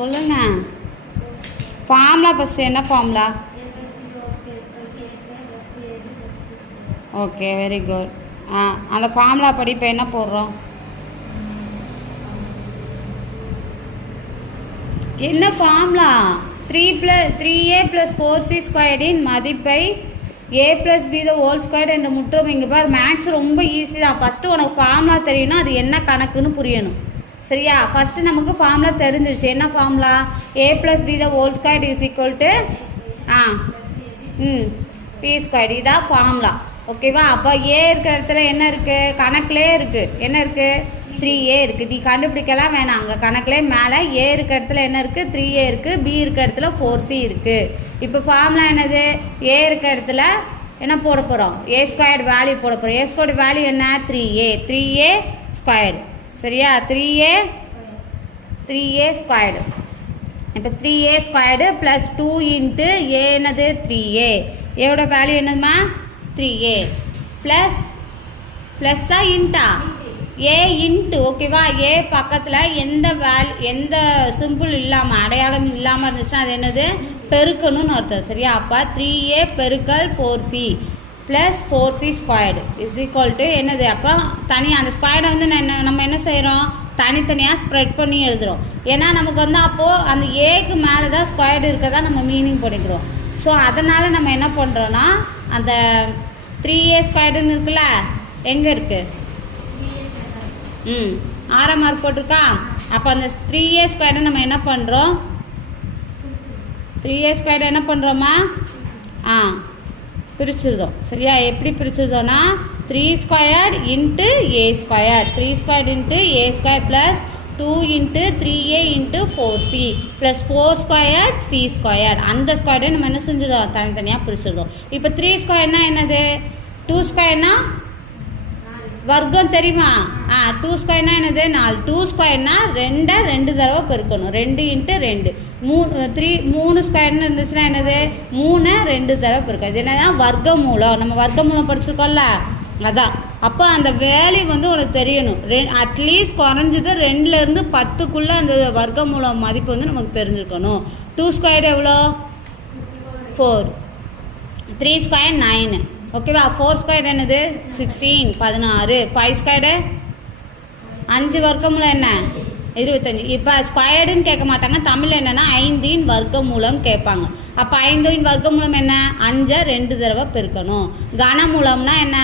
சொல்லுங்க. Formula first என்ன formula? Okay, very good. அந்த ஃபார்முலா படி இப்போ என்ன போடுறோம்? என்ன ஃபார்முலா? 3a + 4c² மதிப்பை a + b ² என்ற முற்றும். இங்கே பார், மேக்ஸ் ரொம்ப ஈஸி தான். ஃபஸ்ட்டு உனக்கு ஃபார்முலா தெரியணும், அது என்ன கணக்குன்னு புரியணும். சரியா? ஃபஸ்ட்டு நமக்கு ஃபார்முலா தெரிஞ்சிருச்சு. என்ன ஃபார்முலா? a + b ² p². இதான் ஃபார்முலா. ஓகேவா? அப்போ ஏ இருக்கிற இடத்துல என்ன இருக்குது? கணக்குலேயே இருக்குது. என்ன இருக்குது? 3a இருக்குது. நீ கண்டுபிடிக்கலாம் வேணாம். அங்கே கணக்குலேயே மேலே ஏ இருக்கிற இடத்துல என்ன இருக்குது? 3a இருக்குது. பி இருக்கிற இடத்துல 4c இருக்குது. இப்போ ஃபார்முலா என்னது? ஏ இருக்கிற இடத்துல என்ன போட போகிறோம்? a² வேல்யூ போட போகிறோம். a² வேல்யூ என்ன? 3a². சரியா? 3a². இப்போ 3a² + 2 × a என்னது? 3a. ஏவோட வேல்யூ என்னதுமா? 3a ப்ளஸ்ஸா இன்ட்டா? A into. ஓகேவா? ஏ பக்கத்தில் எந்த சிம்பிள் இல்லாமல், அடையாளம் இல்லாமல் இருந்துச்சுன்னா அது என்னது? பெருக்கணும்னு அர்த்தம். சரியா? அப்போ 3a × 4c + 4c² என்னது? அப்போ தனியாக அந்த ஸ்கொயரை வந்து நம்ம என்ன செய்கிறோம்? தனித்தனியாக ஸ்ப்ரெட் பண்ணி எழுதுகிறோம். ஏன்னா நமக்கு வந்து அப்போது அந்த ஏக்கு மேலே தான் ஸ்கொயர் இருக்கதான் நம்ம மீனிங் பண்ணிக்கிறோம். ஸோ அதனால் நம்ம என்ன பண்ணுறோன்னா, அந்த 3a² இருக்குல்ல, எங்கே இருக்குது? 6 மார்க் போட்டிருக்கா? அப்போ அந்த 3a² நம்ம என்ன பண்ணுறோம்? 3a² என்ன பண்ணுறோமா? பிரிச்சுருதோம். சரியா? எப்படி பிரிச்சுருதோன்னா 3² × a². 3² × a² + 2 × 3a × 4c + 4² c². அந்த ஸ்கொயரை நம்ம என்ன செஞ்சிடும்? தனித்தனியாக பிரிச்சுருதோம். இப்போ 3² என்னது? 2² வர்க்கம் தெரியுமா? 2² என்னது? 4. 2² 2 தடவை பெருக்கணும். 2 × 2 3² இருந்துச்சுன்னா என்னது? 3 2 தடவை பெருக்கணும். இது என்னன்னா வர்க்கமூலம். நம்ம வர்க்கமூலம் படிச்சிருக்கோம்ல, அதான். அப்போ அந்த வேல்யூ வந்து உனக்கு தெரியணும். அட்லீஸ்ட் குறைஞ்சது 2லேருந்து 10க்குள்ளே அந்த வர்க்கமூலம் மதிப்பு வந்து நமக்கு தெரிஞ்சுருக்கணும். 2² எவ்வளோ? 4. 3² 9. ஓகேவா? 4² என்னது? 16 16. 5² 5 வர்க்கமூலம் என்ன? 25. இப்போ ஸ்கொயர்டுன்னு கேட்க மாட்டாங்க. தமிழ் என்னென்னா 5 வர்க்கமூலம் கேட்பாங்க. அப்போ 5 வர்க்கமூலம் என்ன? 5 2 தடவை பெருக்கணும். கனமூலம்னா என்ன?